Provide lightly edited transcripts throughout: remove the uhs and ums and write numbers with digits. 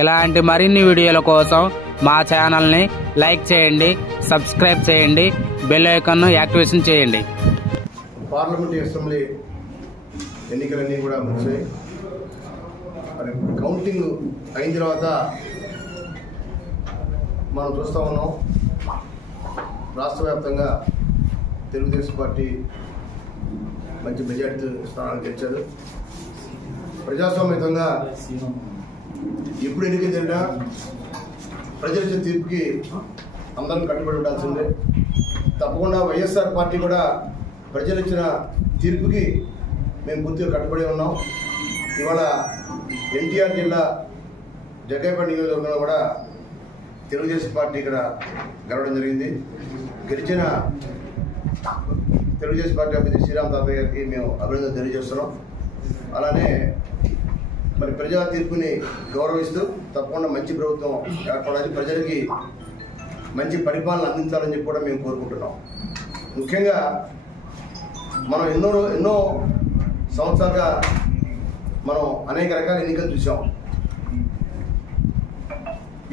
ఇలాంటి మరిన్ని వీడియోల కోసం మా ఛానల్ని లైక్ చేయండి, సబ్స్క్రైబ్ చేయండి, బెల్ ఐకాన్ను యాక్టివేషన్ చేయండి. పార్లమెంట్ అసెంబ్లీ ఎన్నికలన్నీ కూడా ముగిసాయి. మరి కౌంటింగ్ అయిన తర్వాత మనం చూస్తూ ఉన్నాం, రాష్ట్ర వ్యాప్తంగా తెలుగుదేశం పార్టీ మంచి మెజార్టీ స్థానాలు గెలిచారు. ప్రజాస్వామ్యంగా ఎప్పుడు ఎన్నికైందంటే ప్రజల ఇచ్చిన తీర్పుకి అందరం కట్టుబడి ఉండాల్సిందే. తప్పకుండా వైఎస్ఆర్ పార్టీ కూడా ప్రజలు ఇచ్చిన తీర్పుకి మేము పూర్తిగా కట్టుబడి ఉన్నాం. ఇవాళ ఎన్టీఆర్ జిల్లా జగ్గయ్యపేట నియోజకవర్గంలో కూడా తెలుగుదేశం పార్టీ ఇక్కడ గెలవడం జరిగింది. గెలిచిన తెలుగుదేశం పార్టీ అభ్యర్థి శ్రీరామ్ తాతయ్య గారికి మేము అభినందన తెలియజేస్తున్నాం. అలానే మరి ప్రజా తీర్పుని గౌరవిస్తూ తప్పకుండా మంచి ప్రభుత్వం ఏర్పడాలి, ప్రజలకి మంచి పరిపాలన అందించాలని చెప్పి కూడా మేము కోరుకుంటున్నాం. ముఖ్యంగా మనం ఎన్నో సంవత్సరాలుగా మనం అనేక రకాల ఎన్నికలు చూసాం.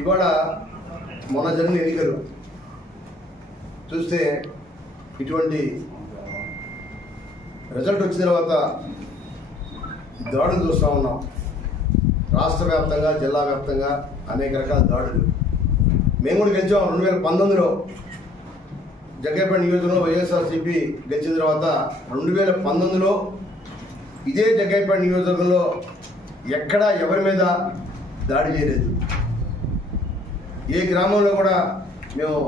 ఇవాళ మొన్న జరిగిన ఎన్నికలు చూస్తే ఇటువంటి రిజల్ట్ వచ్చిన తర్వాత దాడులు చూస్తూ ఉన్నాం. రాష్ట్ర వ్యాప్తంగా, జిల్లా వ్యాప్తంగా అనేక రకాల దాడులు. మేము కూడా గెలిచాం 2019లో జగ్గయ్యపేట నియోజకవర్గంలో వైఎస్ఆర్సీపీ గెలిచిన తర్వాత 2019లో ఇదే జగ్గయ్యపేట నియోజకవర్గంలో ఎక్కడా ఎవరి మీద దాడి చేయలేదు. ఏ గ్రామంలో కూడా మేము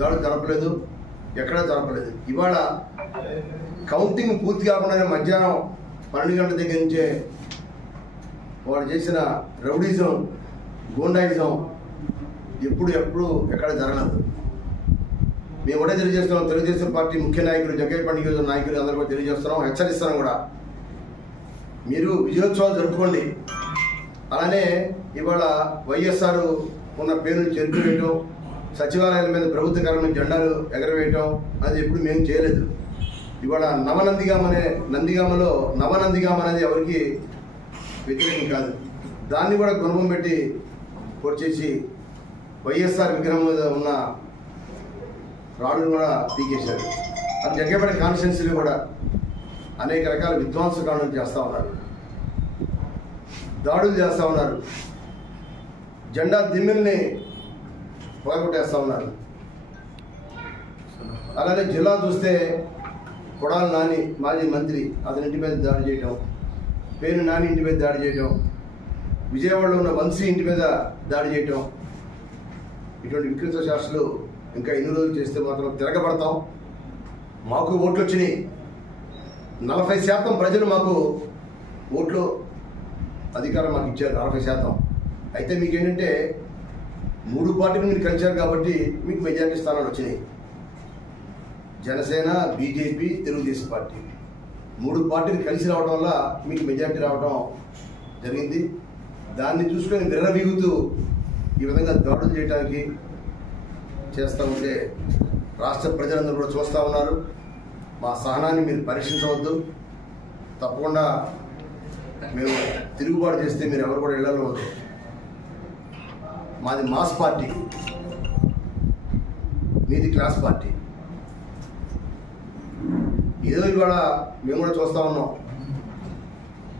దాడులు జరపలేదు, ఎక్కడా జరపలేదు. ఇవాళ కౌంటింగ్ పూర్తి కాకుండానే మధ్యాహ్నం 12 గంటల దగ్గర నుంచే వాళ్ళు చేసిన రౌడీజం, గూండాయిజం ఎప్పుడు ఎక్కడ జరగలేదు. మేము కూడా తెలియజేస్తున్నాం, తెలుగుదేశం పార్టీ ముఖ్య నాయకులు, జగ్గయ్యపేట నియోజకవర్గ నాయకులు అందరూ కూడా తెలియజేస్తున్నాం, హెచ్చరిస్తున్నాం కూడా. మీరు విజయోత్సవాలు జరుపుకోండి. అలానే ఇవాళ వైఎస్ఆర్ ఉన్న పేరును చెరిపివేయటం, సచివాలయాల మీద ప్రభుత్వ కార్యాలయం జెండాలు ఎగరవేయటం అది ఎప్పుడు మేము చేయలేదు. ఇవాళ నందిగామలో నవనందిగామ అనేది ఎవరికి వ్యతిరేకం కాదు. దాన్ని కూడా గుణం పెట్టి పొడిచేసి వైఎస్ఆర్ విగ్రహం మీద ఉన్న రాడును కూడా పీకేశారు. అది జగ్గయ్యపేట కాన్స్టిట్యున్సీలో కూడా అనేక రకాల విధ్వంసకాండలు చేస్తూ ఉన్నారు, దాడులు చేస్తూ ఉన్నారు, జెండా దిమ్మెల్ని పొగగొట్టేస్తూ ఉన్నారు. అలానే జిల్లా చూస్తే కొడాలి నాని మాజీ మంత్రి అతని ఇంటి మీద దాడి చేయటం, పేరు నాని ఇంటి మీద దాడి చేయటం, విజయవాడలో ఉన్న వంశీ ఇంటి మీద దాడి చేయటం, ఇటువంటి వికృత శాస్త్రాలు ఇంకా ఎన్ని రోజులు చేస్తే మాత్రం తిరగబడతాం. మాకు ఓట్లు వచ్చినాయి, 40% ప్రజలు మాకు ఓట్లు అధికారం మాకు ఇచ్చారు, 40%. అయితే మీకేంటంటే 3 పార్టీలు మీరు కలిశారు కాబట్టి మీకు మెజారిటీ స్థానాలు వచ్చినాయి. జనసేన, బీజేపీ, తెలుగుదేశం పార్టీ 3 పార్టీలు కలిసి రావడం వల్ల మీకు మెజారిటీ రావడం జరిగింది. దాన్ని చూసుకొని విర్రవీగుతూ ఈ విధంగా దాడులు చేయడానికి చేస్తూ ఉంటే రాష్ట్ర ప్రజలందరూ కూడా చూస్తూ ఉన్నారు. మా సహనాన్ని మీరు పరీక్షించవద్దు. తప్పకుండా మేము తిరుగుబాటు చేస్తే మీరు ఎవరు కూడా ఇళ్లలో ఉండరు. మాది మాస్ పార్టీ, మీది క్లాస్ పార్టీ. ఏదో ఇవాళ మేము కూడా చూస్తూ ఉన్నాం,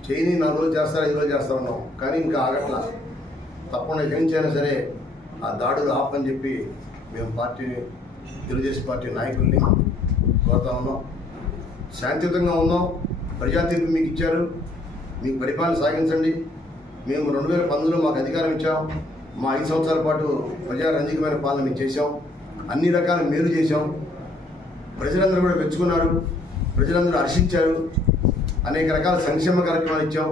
చేయని 4 రోజులు చేస్తారు, 5 రోజులు చేస్తూ ఉన్నాం, కానీ ఇంకా ఆగట్లా. తప్పకుండా ఏం చేయాలి సరే ఆ దాడులు ఆపని చెప్పి మేము తెలుగుదేశం పార్టీ నాయకుల్ని కోరుతా ఉన్నాం. శాంతియుతంగా ఉన్నాం. ప్రజా తీర్పు మీకు ఇచ్చారు, మీకు పరిపాలన సాగించండి. మేము 2019లో మాకు అధికారం ఇచ్చాం. మా 5 సంవత్సరాల పాటు ప్రజారంజకమైన పాలన మేము చేశాం, అన్ని రకాల మేలు చేశాం. ప్రజలందరూ కూడా మెచ్చుకున్నారు, ప్రజలందరూ హర్షించారు. అనేక రకాల సంక్షేమ కార్యక్రమాలు ఇచ్చాం.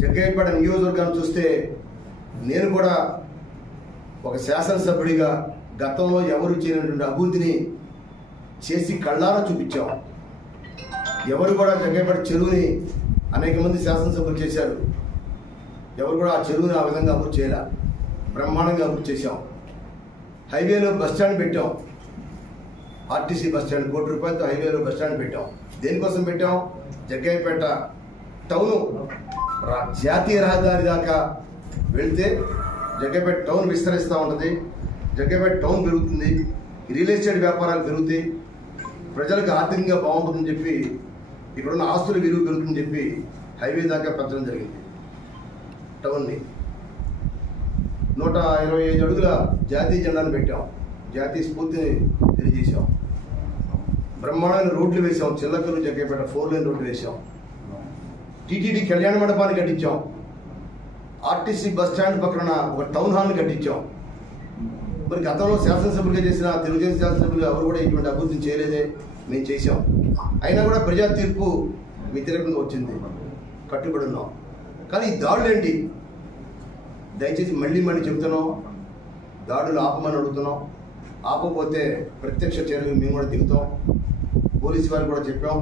జగ్గయ్యపేట నియోజకవర్గాన్ని చూస్తే నేను కూడా ఒక శాసనసభ్యుడిగా గతంలో ఎవరు చేయనటువంటి అభివృద్ధిని చేసి కళ్ళారా చూపించాం. ఎవరు కూడా జగ్గయ్యపేట చెరువుని అనేక మంది శాసనసభ్యులు చేశారు, ఎవరు కూడా ఆ చెరువుని ఆ విధంగా అభివృద్ధి చేయాల. బ్రహ్మాండంగా అభివృద్ధి చేశాం. హైవేలో బస్టాండ్ పెట్టాం, ఆర్టీసీ బస్టాండ్, 1 కోటి రూపాయలతో హైవేలో బస్టాండ్ పెట్టాం. దేనికోసం పెట్టాం? జగ్గయ్యపేట టౌను జాతీయ రహదారి దాకా వెళ్తే జగ్గైపేట టౌన్ విస్తరిస్తూ ఉంటుంది, జగ్గైపేట టౌన్ పెరుగుతుంది, రియల్ ఎస్టేట్ వ్యాపారాలు పెరుగుతాయి, ప్రజలకు ఆర్థికంగా బాగుంటుందని చెప్పి ఇక్కడున్న ఆస్తుల విలువ పెరుగుతుందని చెప్పి హైవే దాకా పెంచడం జరిగింది. టౌన్ని 125 అడుగుల జాతీయ జెండాను పెట్టాం, జాతీయ స్ఫూర్తిని తెలియజేశాం, బ్రహ్మాండమైన రోడ్లు వేసాం, చిల్లకూరు జగ్గైపేట 4 లేన్ రోడ్లు వేసాం, టీటీడీ కళ్యాణ మండపాన్ని కట్టించాం, ఆర్టీసీ బస్ స్టాండ్ పక్కన ఒక టౌన్ హాల్ని కట్టించాం. మరి గతంలో శాసనసభ్యులుగా చేసిన తెలుగుదేశం శాసనసభ్యులు ఎవరు కూడా ఇటువంటి అభివృద్ధిని చేయలేదే, మేము చేసాం. అయినా కూడా ప్రజా తీర్పు వ్యతిరేకంగా వచ్చింది, కట్టుబడి ఉన్నాం. కానీ ఈ దాడులు ఏంటి? దయచేసి మళ్ళీ చెప్తున్నాం, దాడులు ఆపమని అడుగుతున్నాం. ఆపకపోతే ప్రత్యక్ష చర్యలు మేము కూడా దిగుతాం. పోలీసు వారికి కూడా చెప్పాం,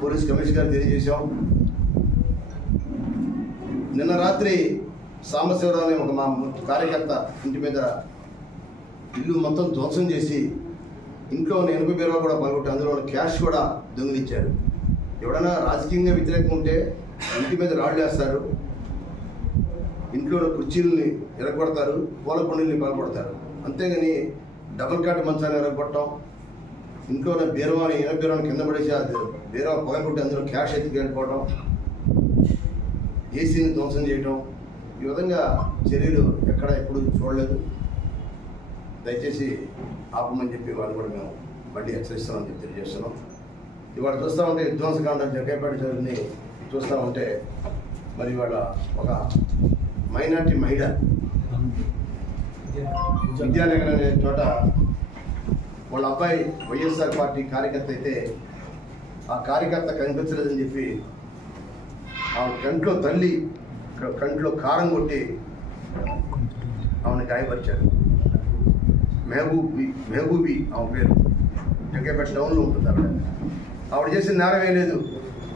పోలీస్ కమిషనర్ గారు తెలియజేశాం. నిన్న రాత్రి సాంబశివరావు అనే ఒక మా కార్యకర్త ఇంటి మీద ఇల్లు మొత్తం ధ్వంసం చేసి ఇంట్లో ఉన్న 80 బీరువా కూడా పగలగొట్టి అందులో క్యాష్ కూడా దొంగిలించారు. ఎవడైనా రాజకీయంగా వ్యతిరేకం ఉంటే ఇంటి మీద రాళ్ళు వేస్తారు, ఇంట్లో కుర్చీలని ఎరగొడతారు, పూల పండుల్ని పగలగొడతారు. అంతేగాని డబుల్ కాట్ మంచాన్ని ఎరగొట్టడం, ఇంట్లో ఉన్న బీరువాని 80 బీరువాని కింద పడేసి బీరువా పగలగొట్టి అందులో క్యాష్ ఎత్తుకెళ్ళిపోవడం, ఏసీని ధ్వంసం చేయడం, ఈ విధంగా చర్యలు ఎక్కడ ఎప్పుడు చూడలేదు. దయచేసి ఆపమని చెప్పి వాళ్ళు కూడా మేము మళ్ళీ హెచ్చరిస్తామని చెప్పి తెలియజేస్తున్నాం. ఇవాళ చూస్తూ ఉంటే విధ్వంసకాండ జగ్గైపేట జరిగింది చూస్తూ ఉంటే మరి ఇవాళ ఒక మైనార్టీ మహిళ విద్యానగర్ అనే చోట వాళ్ళ అబ్బాయి వైఎస్ఆర్ పార్టీ కార్యకర్త అయితే ఆ కార్యకర్త కనిపించలేదని చెప్పి ఆమె కంట్లో తల్లి కంట్లో కారం కొట్టి ఆమెను గాయపరిచారు. మెహబూబీ ఆమె పేరు, జగ్గైపేట టౌన్లో ఉంటుంది. ఆవిడ చేసిన నేరం ఏం లేదు.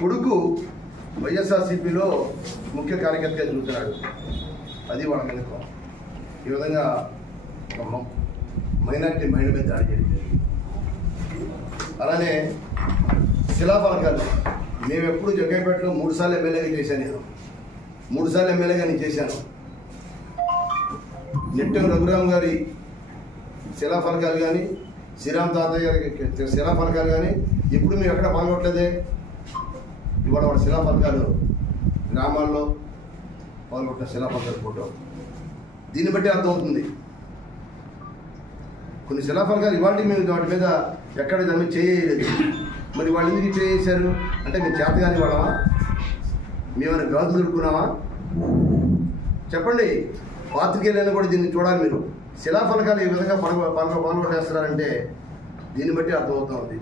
కొడుకు వైఎస్ఆర్సీపీలో ముఖ్య కార్యకర్తగా తిరుగుతున్నాడు, అది వాళ్ళ కనుక ఈ విధంగా మైనార్టీ మహిళ మీద దాడి జరిగింది. అలానే శిలాఫలకాలు మేము ఎప్పుడు జగ్గైపేటలో 3 సార్లు ఎమ్మెల్యేగా చేశాను. నేను 3 సార్లు ఎమ్మెల్యేగా నేను చేశాను. నెట్టెం రఘురామ్ గారి శిలాఫలకాలు కానీ, శ్రీరామ్ తాతయ్య గారికి శిలాఫలకాలు కానీ ఎప్పుడు మేము ఎక్కడ పాల్గొట్టలేదే. ఇవాళ వాళ్ళ శిలాఫలకాలు గ్రామాల్లో పాల్గొట్టిన శిలాఫలకాలు ఫోటో, దీన్ని బట్టి అర్థమవుతుంది. కొన్ని శిలాఫలకాలు ఇవాళ మేము వాటి మీద ఎక్కడ దాని మీద చేయలేదు. మరి వాళ్ళు ఎందుకు చేశారు అంటే మేము చేతగాని వాళ్ళమా, మేమైనా గాజు దొరుకున్నామా? చెప్పండి. పాత్రికేయులైనా కూడా దీన్ని చూడాలి. మీరు శిలాఫలకాలు ఈ విధంగా పాల్గొట్టేస్తున్నారంటే దీన్ని బట్టి అర్థమవుతుంది.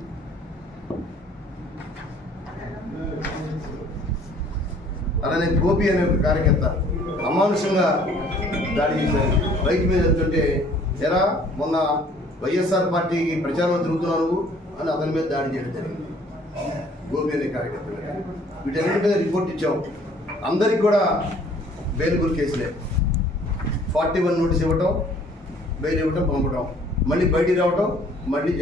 అలానే గోపి అనే ఒక కార్యకర్త అమానుషంగా దాడి చేశారు. బైక్ మీద వెళ్తుంటే ఎరా మొన్న వైఎస్ఆర్ పార్టీకి ప్రచారంలో తిరుగుతున్నావు అని అతని మీద దాడి చేయడం జరిగింది. గోపి అనే కార్యకర్త వీటన్నిటి మీద రిపోర్ట్ ఇచ్చాం. అందరికి కూడా బెయిల్బుల్ కేసులే. 41 నోటీస్ ఇవ్వటం, బెయిల్ ఇవ్వటం, పంపటం, మళ్ళీ బయటికి రావటం, మళ్ళీ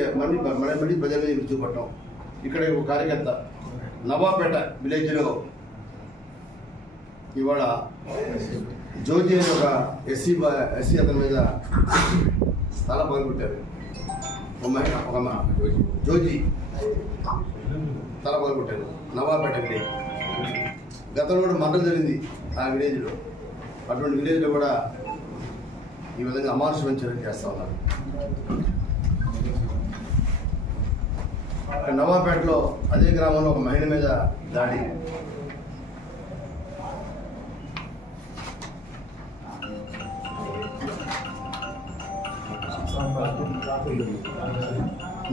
ప్రజల మీద విరుచుకోవటం. ఇక్కడ ఒక కార్యకర్త నవాపేట విలేజ్లో ఇవాళ జోజీ అని ఒక ఎస్సీ అతని మీద స్థల పగలగొట్టారు. జోజీ తల పగలగొట్టారు నవాపేట విలేజ్. గతంలో కూడా మర్డర్ జరిగింది ఆ విలేజ్లో. అటువంటి విలేజ్లో కూడా ఈ విధంగా అమానుషమైన చర్యలు చేస్తూ ఉన్నారు. నవాపేటలో అదే గ్రామంలో ఒక మహిళ మీద దాడి.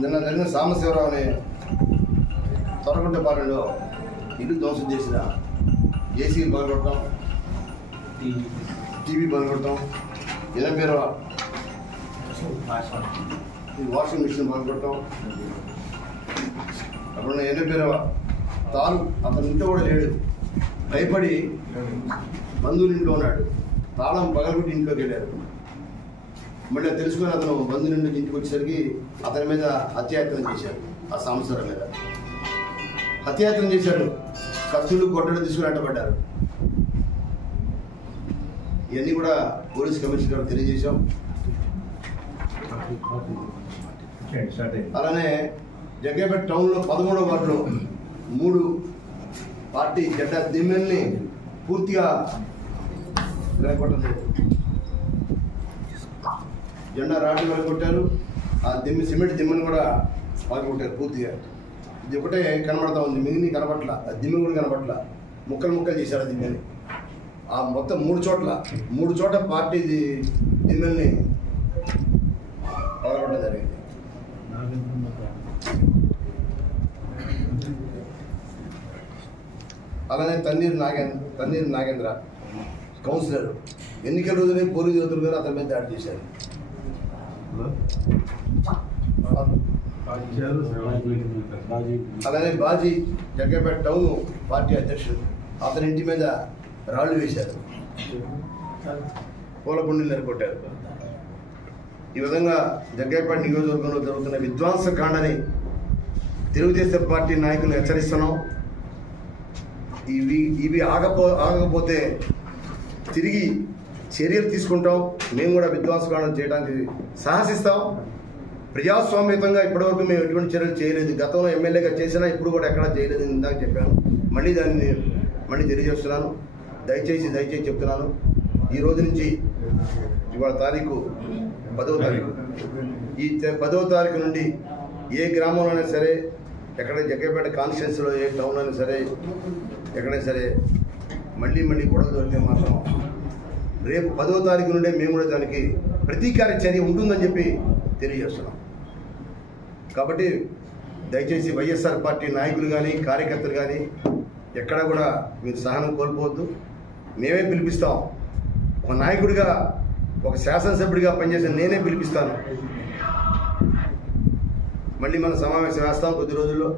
నిన్న జరిగిన సాంబశివరావు అనే తొరగుంటపాలెంలో ఇల్లు ధ్వంసం చేసిన ఏసీలు పగలగొట్టడం, టీవీ పగలగొట్టడం, 80 వాషింగ్ మిషన్ పగలగొట్టడం, అక్కడ 80 తాను అతని ఇంట్లో కూడా లేడు, భయపడి బంధువుల ఇంట్లో ఉన్నాడు, తాళం పగలగొట్టి ఇంట్లోకి వెళ్ళారు. మళ్ళీ తెలుసుకుని అతను బంధువుల నుంచి ఇంటికి వచ్చేసరికి అతని మీద హత్యాయత్నం చేశారు. ఆ సంవత్సరం మీద హత్యాయత్నం చేశారు. కత్తులు గొడ్డలు తీసుకుని అడ్డపడ్డారు. ఇవన్నీ కూడా పోలీస్ కమిషనర్ గారు తెలియజేశాం. అలానే జగ్గైపేట టౌన్లో 13వ వార్డులో 3 పార్టీ జెండా దిమ్మెల్ని పూర్తిగా జెండా రాడ్లు వెలగొట్టారు. ఆ సిమెంట్ దిమ్మని కూడా పగలగొట్టారు పూర్తిగా. ఇది ఒకటే కనబడతా ఉంది, మిగిలిన కనబట్ల, ఆ దిమ్మె కూడా కనబట్ల. ముక్కలు చేశారు ఆ దిమ్మెని. ఆ మొత్తం 3 చోట్ల పార్టీ దిమ్మెల్ని పగలగొట్టడం జరిగింది. అలానే తన్నీరు నాగేంద్ర కౌన్సిలర్ ఎన్నికల రోజునే పోలీసు యోధులు గారు అతని మీద దాడి చేశారు. అలానే బాజీ జగ్గైపేట టౌన్ పార్టీ అధ్యక్షుడు అతని ఇంటి మీద రాళ్లు వేశారు, పూల కుండీలు నెరగొట్టారు. ఈ విధంగా జగ్గైపేట నియోజకవర్గంలో జరుగుతున్న విధ్వంసకాండని తెలుగుదేశం పార్టీ నాయకులు హెచ్చరిస్తున్నాం. ఇవి ఆగకపోతే తిరిగి చర్యలు తీసుకుంటాం. మేము కూడా విధ్వంసకాండం చేయడానికి సాహసిస్తాం. ప్రజాస్వామ్యతంగా ఇప్పటివరకు మేము ఎటువంటి చర్యలు చేయలేదు. గతంలో ఎమ్మెల్యేగా చేసినా ఇప్పుడు కూడా ఎక్కడా చేయలేదు. ఇందాక చెప్పాను, మళ్ళీ తెలియజేస్తున్నాను. దయచేసి చెప్తున్నాను, ఈ రోజు నుంచి ఇవాళ తారీఖు 10వ తారీఖు, ఈ 10వ తారీఖు నుండి ఏ గ్రామంలోనైనా సరే, ఎక్కడ జగ్గైపేట కాన్స్టిట్యున్సీలో ఏ టౌన్ అయినా సరే, ఎక్కడైనా సరే మళ్ళీ గొడవలు దొరికితే మాత్రం రేపు 10వ తారీఖు నుండే మేము కూడా దానికి ప్రతీకార చర్య ఉంటుందని చెప్పి తెలియజేస్తున్నాం. కాబట్టి దయచేసి వైఎస్ఆర్ పార్టీ నాయకులు కానీ కార్యకర్తలు కానీ ఎక్కడ కూడా మీరు సహనం కోల్పోవద్దు. మేమే పిలిపిస్తాం. ఒక నాయకుడిగా, ఒక శాసనసభ్యుడిగా పనిచేసిన నేనే పిలిపిస్తాను. మళ్ళీ మనం సమావేశం వేస్తాం కొద్ది రోజుల్లో.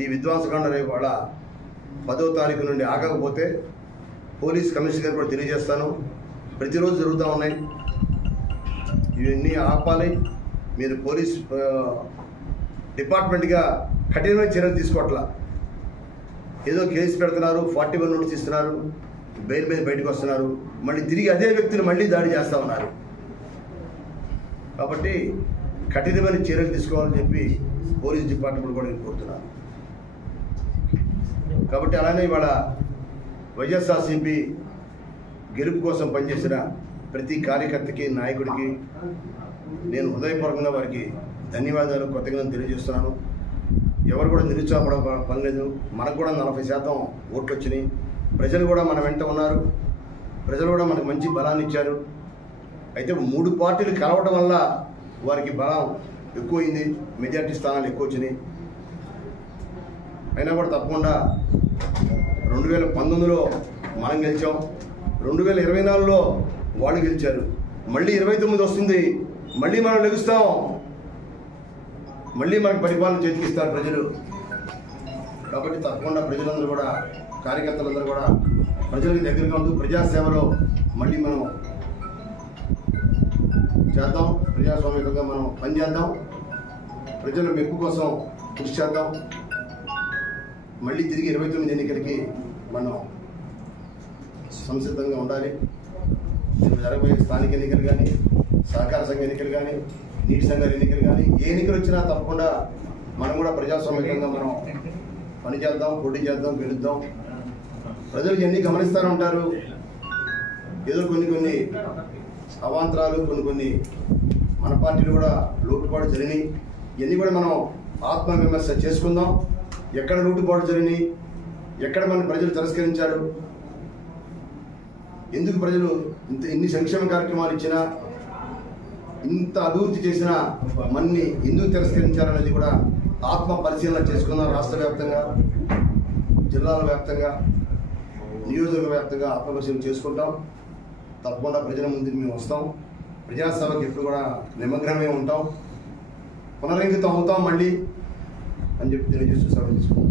ఈ విధ్వంసకాండ రేపు వాళ్ళ 10వ తారీఖు నుండి ఆగకపోతే పోలీస్ కమిషనర్ కూడా తెలియజేస్తాను. ప్రతిరోజు జరుగుతూ ఉన్నాయి, ఇవన్నీ ఆపాలి. మీరు పోలీస్ డిపార్ట్మెంట్గా కఠినమైన చర్యలు తీసుకోవట్లా. ఏదో కేసు పెడుతున్నారు, 41 నోటీస్ ఇస్తున్నారు, బెయిల్ మీద బయటకు వస్తున్నారు, మళ్ళీ తిరిగి అదే వ్యక్తులు మళ్ళీ దాడి చేస్తూ ఉన్నారు. కాబట్టి కఠినమైన చర్యలు తీసుకోవాలని చెప్పి పోలీస్ డిపార్ట్మెంట్ కూడా నేను కోరుతున్నాను. కాబట్టి అలానే ఇవాళ వైఎస్ఆర్సీపీ గెలుపు కోసం పనిచేసిన ప్రతి కార్యకర్తకి, నాయకుడికి నేను హృదయపూర్వకంగా వారికి ధన్యవాదాలు, కృతజ్ఞతలు తెలియజేస్తున్నాను. ఎవరు కూడా నిరుత్సాహపడ పని లేదు. మనకు కూడా 40% ఓట్లు వచ్చినాయి. ప్రజలు కూడా మన వెంట ఉన్నారు. ప్రజలు కూడా మనకు మంచి బలాన్ని ఇచ్చారు. అయితే 3 పార్టీలు కలవడం వల్ల వారికి బలం ఎక్కువైంది, మెజార్టీ స్థానాలు ఎక్కువ వచ్చినాయి. అయినా కూడా తప్పకుండా 2019లో మనం గెలిచాం, 2024లో వాళ్ళు గెలిచారు, మళ్ళీ 29 వస్తుంది, మళ్ళీ మనం లెగుస్తాం, మళ్ళీ మనకు పరిపాలన చేతికిస్తారు ప్రజలు. కాబట్టి తప్పకుండా ప్రజలందరూ కూడా, కార్యకర్తలందరూ కూడా ప్రజలకు దగ్గరగా ఉంటూ ప్రజాసేవలో మళ్ళీ మనం చేద్దాం. ప్రజాస్వామ్యంగా మనం పనిచేద్దాం. ప్రజల మెప్పు కోసం కృషి చేద్దాం. మళ్ళీ తిరిగి 29 ఎన్నికలకి మనం సంసిద్ధంగా ఉండాలి. జరగబోయే స్థానిక ఎన్నికలు కానీ, సహకార సంఘ ఎన్నికలు కానీ, నీటి సంఘాల ఎన్నికలు కానీ, ఏ ఎన్నికలు వచ్చినా తప్పకుండా మనం కూడా ప్రజాస్వామ్యంగా మనం పనిచేద్దాం, పోటీ చేద్దాం, గెలుద్దాం. ప్రజలు ఎన్ని గమనిస్తూనే ఉంటారు. ఏదో కొన్ని అవాంతరాలు, కొన్ని మన పార్టీలు కూడా లోటుపాటు జరిగినాయి. ఇవన్నీ కూడా మనం ఆత్మవిమర్శ చేసుకుందాం. ఎక్కడ లోటుపాటు జరిగినాయి, ఎక్కడ మన ప్రజలు తిరస్కరించారు, ఎందుకు ప్రజలు ఇన్ని సంక్షేమ కార్యక్రమాలు ఇచ్చినా, ఇంత అభివృద్ధి చేసినా మన్ని ఎందుకు తిరస్కరించారనేది కూడా ఆత్మ పరిశీలన చేసుకుందాం. రాష్ట్ర వ్యాప్తంగా, జిల్లాల వ్యాప్తంగా, నియోజకవర్గ వ్యాప్తంగా ఆత్మపరిశీలన చేసుకుంటాం. తప్పకుండా ప్రజల ముందుకు మేము వస్తాం. ప్రజాసేవకి ఎప్పుడు కూడా నిమగ్నమే ఉంటాం. పునరంకితం అవుతాం మళ్ళీ అని చెప్పి తెలియజేస్తూ సెలవు తీసుకుంటాం.